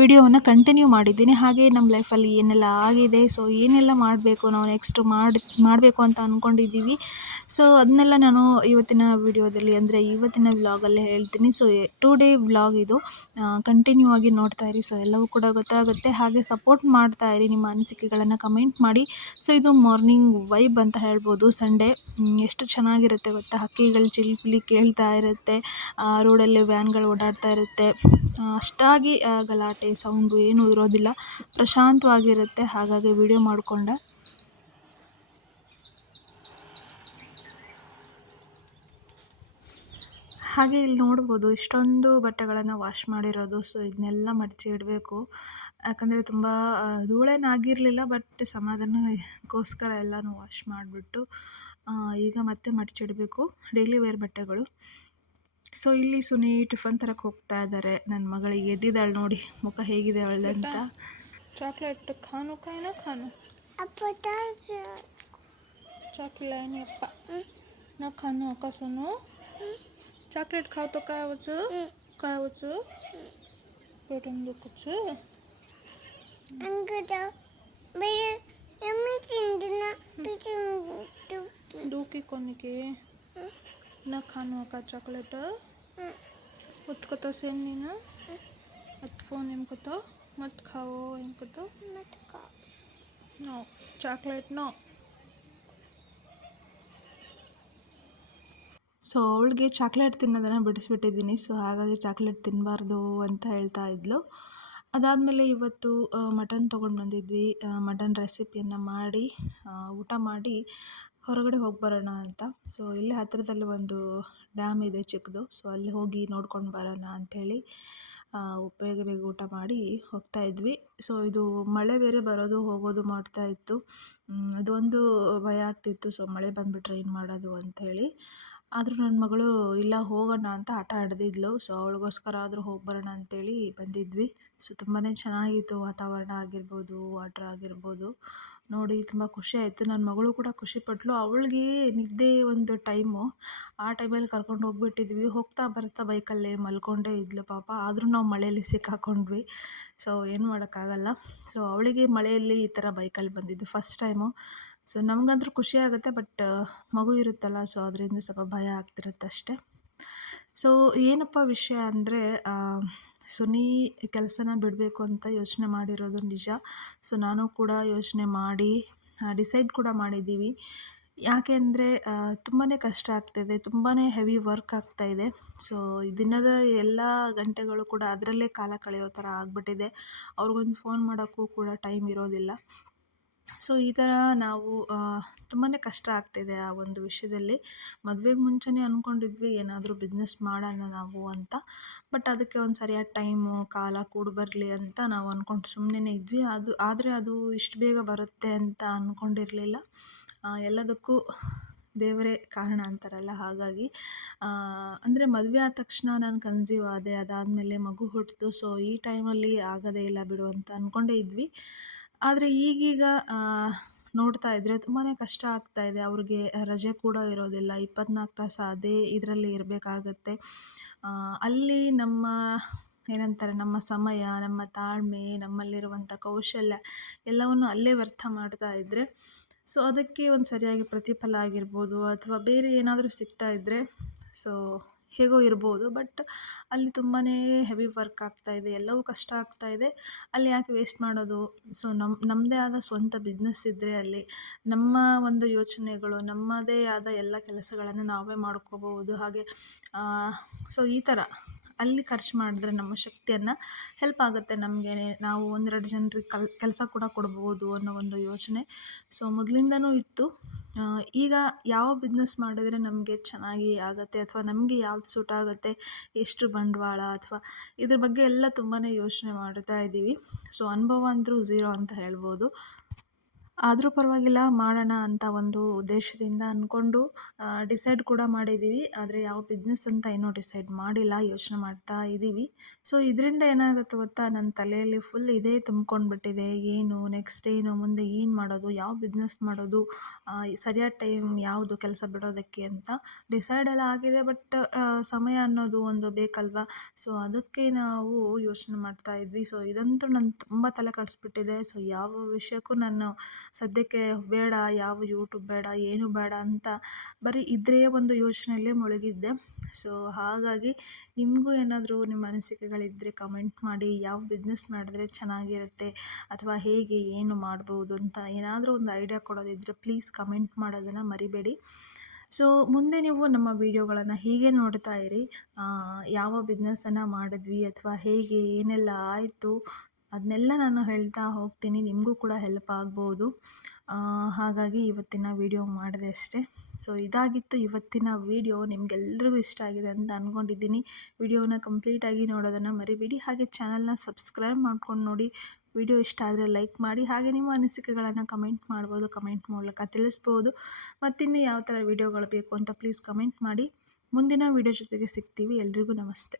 ವಿಡಿಯೋವನ್ನು ಕಂಟಿನ್ಯೂ ಮಾಡಿದ್ದೀನಿ. ಹಾಗೆ ನಮ್ಮ ಲೈಫಲ್ಲಿ ಏನೆಲ್ಲ ಆಗಿದೆ ಸೊ ಏನೆಲ್ಲ ಮಾಡಬೇಕು, ನಾವು ನೆಕ್ಸ್ಟ್ ಮಾಡಿ, ಮಾಡಬೇಕು ಅಂತ ಅಂದ್ಕೊಂಡಿದ್ದೀವಿ ಸೊ ಅದನ್ನೆಲ್ಲ ನಾನು ಇವತ್ತಿನ ವಿಡಿಯೋದಲ್ಲಿ, ಅಂದರೆ ಇವತ್ತಿನ ವ್ಲಾಗಲ್ಲೇ ಹೇಳ್ತೀನಿ. ಸೊ ಟೂ ಡೇ ವ್ಲಾಗ್ ಇದು. ಕಂಟಿನ್ಯೂ ಆಗಿ ನೋಡ್ತಾ ಇರಿ. ಸೊ ಎಲ್ಲವೂ ಕೂಡ ಗೊತ್ತಾಗುತ್ತೆ. ಹಾಗೆ ಸಪೋರ್ಟ್ ಮಾಡ್ತಾ ಇರಿ ನಿಮ್ಮ ಅನಿಸಿಕೆಗಳನ್ನು ಕಮೆಂಟ್ ಮಾಡಿ. ಸೊ ಇದು ಮಾರ್ನಿಂಗ್ ವೈಬ್ ಅಂತ ಹೇಳ್ಬೋದು. ಸಂಡೇ ಎಷ್ಟು ಚೆನ್ನಾಗಿರುತ್ತೆ ಗೊತ್ತಾ? ಹಕ್ಕಿಗಳು ಚಿಲಿಪಿಲಿ ಕೇಳ್ತಾ ಇರುತ್ತೆ. ರೋಡಲ್ಲಿ ವ್ಯಾನ್ಗಳು ಓಡಾಡ್ತಾ ಇರುತ್ತೆ. ಅಷ್ಟಾಗಿ ಗಲಾಟೆ ಸೌಂಡು ಏನೂ ಇರೋದಿಲ್ಲ. ಪ್ರಶಾಂತವಾಗಿರುತ್ತೆ. ಹಾಗಾಗಿ ವಿಡಿಯೋ ಮಾಡಿಕೊಂಡೆ. ಹಾಗೆ ಇಲ್ಲಿ ನೋಡ್ಬೋದು, ಇಷ್ಟೊಂದು ಬಟ್ಟೆಗಳನ್ನು ವಾಶ್ ಮಾಡಿರೋದು. ಸೊ ಇದನ್ನೆಲ್ಲ ಮಡಚಿ ಇಡಬೇಕು. ಯಾಕಂದರೆ ತುಂಬ ಧೂಳೇನಾಗಿರಲಿಲ್ಲ ಬಟ್ ಸಮಾಧಾನಕ್ಕೋಸ್ಕರ ಎಲ್ಲನೂ ವಾಶ್ ಮಾಡಿಬಿಟ್ಟು ಈಗ ಮತ್ತೆ ಮಡಚಿಡಬೇಕು ಡೈಲಿ ವೇರ್ ಬಟ್ಟೆಗಳು. ಸೊ ಇಲ್ಲಿ ಸುನಿ ಟಿಫನ್ ತರಕ್ಕೆ ಹೋಗ್ತಾ ಇದ್ದಾರೆ ನನ್ನ ಮಗಳಿಗೆ ಎದ್ದಿದ್ದಾಳೆ ನೋಡಿ. ಮುಖ ಹೇಗಿದೆ ಅವಳದಂತ ಚಾಕ್ಲೇಟ್ ಖಾನು ಕಾಯಿನ ಖಾನು? ಚಾಕ್ಲೇಟ್ ಅಪ್ಪ. ನಾ ಖಾನು ಅಕ್ಕ ಸುನು. ಚಾಕ್ಲೇಟ್ ಖಾವ್ ತೊ ಕಾಯవచ్చు ಕಾಯవచ్చు ಪ್ರೋಟೀನ್ ದುಕ್ಕಚ್ಚು ದೂಕಿ కొన్నికి ನಾ ಖಾನು ಅಕ್ಕ ಚಾಕ್ಲೇಟ? ಉತ್ಕೋತಾವ್ ಸೇಮ್ ನೀನು? ಅತ್ಕೋನ್ ಎಂಕೋತಾವ್ ಮತ್ತು ಖಾವೋ ಎಂಕೋತಾವ್ ಮತ್ತು ಖಾ ನೋ ಸೊ ಅವಳಿಗೆ ಚಾಕ್ಲೇಟ್ ತಿನ್ನೋದನ್ನು ಬಿಡಿಸ್ಬಿಟ್ಟಿದ್ದೀನಿ. ಸೊ ಹಾಗಾಗಿ ಚಾಕ್ಲೇಟ್ ತಿನ್ನಬಾರ್ದು ಅಂತ ಹೇಳ್ತಾ ಇದ್ಲು. ಅದಾದಮೇಲೆ ಇವತ್ತು ಮಟನ್ ತೊಗೊಂಡು ಬಂದಿದ್ವಿ. ಮಟನ್ ರೆಸಿಪಿಯನ್ನು ಮಾಡಿ ಊಟ ಮಾಡಿ ಹೊರಗಡೆ ಹೋಗಿ ಬರೋಣ ಅಂತ. ಸೊ ಇಲ್ಲೇ ಹತ್ತಿರದಲ್ಲಿ ಒಂದು ಡ್ಯಾಮ್ ಇದೆ ಚಿಕ್ಕದು. ಸೊ ಅಲ್ಲಿ ಹೋಗಿ ನೋಡ್ಕೊಂಡು ಬರೋಣ ಅಂಥೇಳಿ ಬೇಗ ಬೇಗ ಊಟ ಮಾಡಿ ಹೋಗ್ತಾ ಇದ್ವಿ. ಸೊ ಇದು ಮಳೆ ಬೇರೆ ಬರೋದು, ಹೋಗೋದು ಮಾಡ್ತಾ ಇತ್ತು. ಅದೊಂದು ಭಯ ಆಗ್ತಿತ್ತು. ಸೊ ಮಳೆ ಬಂದುಬಿಟ್ರೆ ಏನು ಮಾಡೋದು ಅಂಥೇಳಿ ಆದರೂ ನನ್ನ ಮಗಳು, ಇಲ್ಲ, ಹೋಗೋಣ ಅಂತ ಆಟ ಆಡ್ದಿದ್ಲು ಸೊ ಅವಳಿಗೋಸ್ಕರ ಆದರೂ ಹೋಗಿ ಬರೋಣ ಅಂತೇಳಿ ಬಂದಿದ್ವಿ. ಸೊ ತುಂಬಾ ಚೆನ್ನಾಗಿತ್ತು ವಾತಾವರಣ ಆಗಿರ್ಬೋದು ವಾಟರ್ ಆಗಿರ್ಬೋದು. ನೋಡಿ ತುಂಬ ಖುಷಿ ಆಯಿತು. ನನ್ನ ಮಗಳು ಕೂಡ ಖುಷಿಪಟ್ಲು ಅವಳಿಗೆ ನಿದ್ದೆ ಒಂದು ಟೈಮು ಆ ಟೈಮಲ್ಲಿ ಕರ್ಕೊಂಡು ಹೋಗ್ಬಿಟ್ಟಿದ್ವಿ. ಹೋಗ್ತಾ ಬರ್ತಾ ಬೈಕಲ್ಲೇ ಮಲ್ಕೊಂಡೇ ಇದ್ಲು ಪಾಪ. ಆದರೂ ನಾವು ಮಳೆಯಲ್ಲಿ ಸಿಕ್ಕಾಕೊಂಡ್ವಿ. ಸೊ ಏನು ಮಾಡೋಕ್ಕಾಗಲ್ಲ. ಸೊ ಅವಳಿಗೆ ಮಳೆಯಲ್ಲಿ ಈ ಥರ ಬೈಕಲ್ಲಿ ಬಂದಿದ್ದು ಫಸ್ಟ್ ಟೈಮು ಸೊ ನಮಗಂತೂ ಖುಷಿ ಆಗುತ್ತೆ ಬಟ್ ಮಗು ಇರುತ್ತಲ್ಲ ಸೊ ಅದರಿಂದ ಸ್ವಲ್ಪ ಭಯ ಆಗ್ತಿರುತ್ತೆ ಅಷ್ಟೇ ಸೊ ಏನಪ್ಪ ವಿಷಯ ಅಂದರೆ ಸುನಿ ಕೆಲಸನ ಬಿಡಬೇಕು ಅಂತ ಯೋಚನೆ ಮಾಡಿರೋದು ನಿಜ. ಸೊ ನಾನು ಕೂಡ ಯೋಚನೆ ಮಾಡಿ ಡಿಸೈಡ್ ಕೂಡ ಮಾಡಿದ್ದೀವಿ. ಯಾಕೆ ಅಂದರೆ ತುಂಬಾ ಕಷ್ಟ ಆಗ್ತಾಯಿದೆ ತುಂಬಾ ಹೆವಿ ವರ್ಕ್ ಆಗ್ತಾಯಿದೆ ಸೊ ದಿನದ ಎಲ್ಲ ಗಂಟೆಗಳು ಕೂಡ ಅದರಲ್ಲೇ ಕಾಲ ಕಳೆಯೋ ಥರ ಆಗಿಬಿಟ್ಟಿದೆ. ಅವ್ರಿಗೊಂದು ಫೋನ್ ಮಾಡೋಕ್ಕೂ ಕೂಡ ಟೈಮ್ ಇರೋದಿಲ್ಲ. ಸೊ, ಈ ಥರ ನಾವು ತುಂಬಾ ಕಷ್ಟ ಆಗ್ತಿದೆ ಆ ಒಂದು ವಿಷಯದಲ್ಲಿ. ಮದುವೆಗೆ ಮುಂಚೆನೇ ಅಂದ್ಕೊಂಡಿದ್ವಿ ಏನಾದರೂ ಬಿಸ್ನೆಸ್ ಮಾಡೋಣ ನಾವು ಅಂತ. ಬಟ್ ಅದಕ್ಕೆ ಒಂದು ಸರಿಯಾದ ಟೈಮು ಕಾಲ ಕೂಡಿ ಬರಲಿ ಅಂತ ನಾವು ಅಂದ್ಕೊಂಡು ಸುಮ್ಮನೆ ಇದ್ವಿ. ಅದು, ಆದರೆ ಅದು ಇಷ್ಟು ಬೇಗ ಬರುತ್ತೆ ಅಂತ ಅಂದ್ಕೊಂಡಿರಲಿಲ್ಲ ಎಲ್ಲದಕ್ಕೂ ದೇವರೇ ಕಾರಣ ಅಂತಾರಲ್ಲ ಹಾಗಾಗಿ. ಅಂದರೆ ಮದುವೆ ಆದ ತಕ್ಷಣ ನಾನು ಕನ್ಸೀವ್ ಆದೆ, ಅದಾದಮೇಲೆ ಮಗು ಹುಟ್ಟಿತು ಸೊ, ಈ ಟೈಮಲ್ಲಿ ಆಗೋದೇ ಇಲ್ಲ ಬಿಡು ಅಂತ ಅಂದ್ಕೊಂಡೇ ಇದ್ವಿ. ಆದರೆ ಈಗೀಗ ನೋಡ್ತಾ ಇದ್ದರೆ ತುಂಬಾ ಕಷ್ಟ ಆಗ್ತಾ ಇದೆ. ಅವ್ರಿಗೆ ರಜೆ ಕೂಡ ಇರೋದಿಲ್ಲ. ಇಪ್ಪತ್ನಾಲ್ಕು ತಾಸು ಅದೇ ಇದರಲ್ಲಿ ಇರಬೇಕಾಗತ್ತೆ. ಅಲ್ಲಿ ನಮ್ಮ, ಏನಂತಾರೆ, ನಮ್ಮ ಸಮಯ, ನಮ್ಮ ತಾಳ್ಮೆ, ನಮ್ಮಲ್ಲಿರುವಂಥ ಕೌಶಲ್ಯ ಎಲ್ಲವನ್ನು ಅಲ್ಲೇ ವ್ಯರ್ಥ ಮಾಡ್ತಾ ಇದ್ದರೆ ಸೊ ಅದಕ್ಕೆ ಒಂದು ಸರಿಯಾಗಿ ಪ್ರತಿಫಲ ಆಗಿರ್ಬೋದು ಅಥವಾ ಬೇರೆ ಏನಾದರೂ ಸಿಗ್ತಾ ಇದ್ದರೆ ಸೊ ಹೇಗೋ ಇರ್ಬೋದು. ಬಟ್ ಅಲ್ಲಿ ತುಂಬಾ ಹೆವಿ ವರ್ಕ್ ಆಗ್ತಾ ಇದೆ. ಎಲ್ಲವೂ ಕಷ್ಟ ಆಗ್ತಾ ಇದೆ. ಅಲ್ಲಿ ಯಾಕೆ ವೇಸ್ಟ್ ಮಾಡೋದು? ಸೊ ನಮ್ಮ ನಮ್ಮದೇ ಆದ ಸ್ವಂತ ಬಿಸ್ನೆಸ್ ಇದ್ದರೆ ಅಲ್ಲಿ ನಮ್ಮ ಒಂದು ಯೋಚನೆಗಳು, ನಮ್ಮದೇ ಆದ ಎಲ್ಲ ಕೆಲಸಗಳನ್ನು ನಾವೇ ಮಾಡ್ಕೋಬಹುದು. ಹಾಗೆ ಸೊ, ಈ ಥರ ಅಲ್ಲಿ ಖರ್ಚು ಮಾಡಿದ್ರೆ ನಮ್ಮ ಶಕ್ತಿಯನ್ನು ಹೆಲ್ಪ್ ಆಗುತ್ತೆ ನಮಗೆ. ನಾವು ಒಂದೆರಡು ಜನರಿಗೆ ಕಲ್, ಕೆಲಸ ಕೂಡ ಕೊಡ್ಬೋದು ಅನ್ನೋ ಒಂದು ಯೋಚನೆ. ಸೊ ಮೊದಲಿಂದನೂ ಇತ್ತು. ಈಗ ಯಾವ ಬಿಸ್ನೆಸ್ ಮಾಡಿದರೆ ನಮಗೆ ಚೆನ್ನಾಗಿ ಆಗುತ್ತೆ ಅಥವಾ ನಮಗೆ ಯಾವ್ದು ಸೂಟ್ ಆಗುತ್ತೆ, ಎಷ್ಟು ಬಂಡವಾಳ ಅಥವಾ ಇದ್ರ ಬಗ್ಗೆ ಎಲ್ಲ ತುಂಬಾ ಯೋಚನೆ ಮಾಡ್ತಾ ಇದ್ದೀವಿ. ಸೊ ಅನುಭವ ಅಂದರೂ ಝೀರೋ ಅಂತ ಹೇಳ್ಬೋದು. ಆದರೂ ಪರವಾಗಿಲ್ಲ ಮಾಡೋಣ ಅಂತ ಒಂದು ಉದ್ದೇಶದಿಂದ ಅಂದ್ಕೊಂಡು ಡಿಸೈಡ್ ಕೂಡ ಮಾಡಿದ್ದೀವಿ ಆದರೆ ಯಾವ ಬಿಸ್ನೆಸ್ ಅಂತ ಇನ್ನೂ ಡಿಸೈಡ್ ಮಾಡಿಲ್ಲ, ಯೋಚನೆ ಮಾಡ್ತಾ ಇದ್ದೀವಿ ಸೊ ಇದರಿಂದ ಏನಾಗುತ್ತೆ ಗೊತ್ತಾ? ನನ್ನ ತಲೆಯಲ್ಲಿ ಫುಲ್ ಇದೇ ತುಂಬ್ಕೊಂಡ್ಬಿಟ್ಟಿದೆ. ಏನು ನೆಕ್ಸ್ಟ್ ಏನು, ಮುಂದೆ ಏನು ಮಾಡೋದು, ಯಾವ ಬಿಸ್ನೆಸ್ ಮಾಡೋದು ಸರಿಯಾದ ಟೈಮ್ ಯಾವುದು ಕೆಲಸ ಬಿಡೋದಕ್ಕೆ ಅಂತ ಡಿಸೈಡ್ ಎಲ್ಲ ಆಗಿದೆ. ಬಟ್ ಸಮಯ ಅನ್ನೋದು ಒಂದು ಬೇಕಲ್ವಾ? ಸೊ ಅದಕ್ಕೆ ನಾವು ಯೋಚನೆ ಮಾಡ್ತಾ ಇದ್ವಿ. ಸೊ ಇದಂತೂ ನನ್ನ ತುಂಬ ತಲೆ ಕಡಿಸ್ಬಿಟ್ಟಿದೆ. ಸೊ ಯಾವ ವಿಷಯಕ್ಕೂ ನಾನು ಸದ್ಯಕ್ಕೆ ಬೇಡ, ಯಾವ ಯೂಟ್ಯೂಬ್ ಬೇಡ, ಏನು ಬೇಡ ಅಂತ ಬರೀ ಇದ್ರೇ ಒಂದು ಯೋಚನೆಯಲ್ಲೇ ಮುಳುಗಿದ್ದೆ. ಸೊ ಹಾಗಾಗಿ ನಿಮಗೂ ಏನಾದರೂ ನಿಮ್ಮ ಅನಿಸಿಕೆಗಳಿದ್ದರೆ ಕಮೆಂಟ್ ಮಾಡಿ, ಯಾವ ಬಿಸ್ನೆಸ್ ಮಾಡಿದ್ರೆ ಚೆನ್ನಾಗಿರುತ್ತೆ, ಅಥವಾ ಹೇಗೆ, ಏನು ಮಾಡ್ಬೋದು ಅಂತ ಏನಾದರೂ ಒಂದು ಐಡಿಯಾ ಕೊಡೋದಿದ್ದರೆ ಪ್ಲೀಸ್ ಕಮೆಂಟ್ ಮಾಡೋದನ್ನು ಮರಿಬೇಡಿ. ಸೊ ಮುಂದೆ ನೀವು ನಮ್ಮ ವೀಡಿಯೋಗಳನ್ನು ಹೀಗೆ ನೋಡ್ತಾ ಇರಿ. ಯಾವ ಬಿಸ್ನೆಸ್ಸನ್ನು ಮಾಡಿದ್ವಿ, ಅಥವಾ ಹೇಗೆ, ಏನೆಲ್ಲ ಆಯಿತು ಅದನ್ನೆಲ್ಲ ನಾನು ಹೇಳ್ತಾ ಹೋಗ್ತೀನಿ. ನಿಮಗೂ ಕೂಡ ಹೆಲ್ಪ್ ಆಗ್ಬೋದು. ಹಾಗಾಗಿ ಇವತ್ತಿನ ವೀಡಿಯೋ ಮಾಡಿದೆ ಅಷ್ಟೇ. ಸೊ ಇದಾಗಿತ್ತು ಇವತ್ತಿನ ವೀಡಿಯೋ ನಿಮಗೆಲ್ರಿಗೂ ಇಷ್ಟ ಆಗಿದೆ ಅಂತ ಅಂದ್ಕೊಂಡಿದ್ದೀನಿ ವಿಡಿಯೋನ ಕಂಪ್ಲೀಟಾಗಿ ನೋಡೋದನ್ನು ಮರಿಬೇಡಿ. ಹಾಗೆ ಚಾನಲ್ನ ಸಬ್ಸ್ಕ್ರೈಬ್ ಮಾಡ್ಕೊಂಡು ನೋಡಿ. ವಿಡಿಯೋ ಇಷ್ಟ ಆದರೆ ಲೈಕ್ ಮಾಡಿ. ಹಾಗೆ ನಿಮ್ಮ ಅನಿಸಿಕೆಗಳನ್ನು ಕಮೆಂಟ್ ಮಾಡ್ಬೋದು. ಕಮೆಂಟ್ ಮೂಲಕ ತಿಳಿಸ್ಬೋದು. ಮತ್ತಿನ್ನು ಯಾವ ಥರ ವೀಡಿಯೋಗಳು ಬೇಕು ಅಂತ ಪ್ಲೀಸ್ ಕಮೆಂಟ್ ಮಾಡಿ. ಮುಂದಿನ ವೀಡಿಯೋ ಜೊತೆಗೆ ಸಿಗ್ತೀವಿ. ಎಲ್ರಿಗೂ ನಮಸ್ತೆ.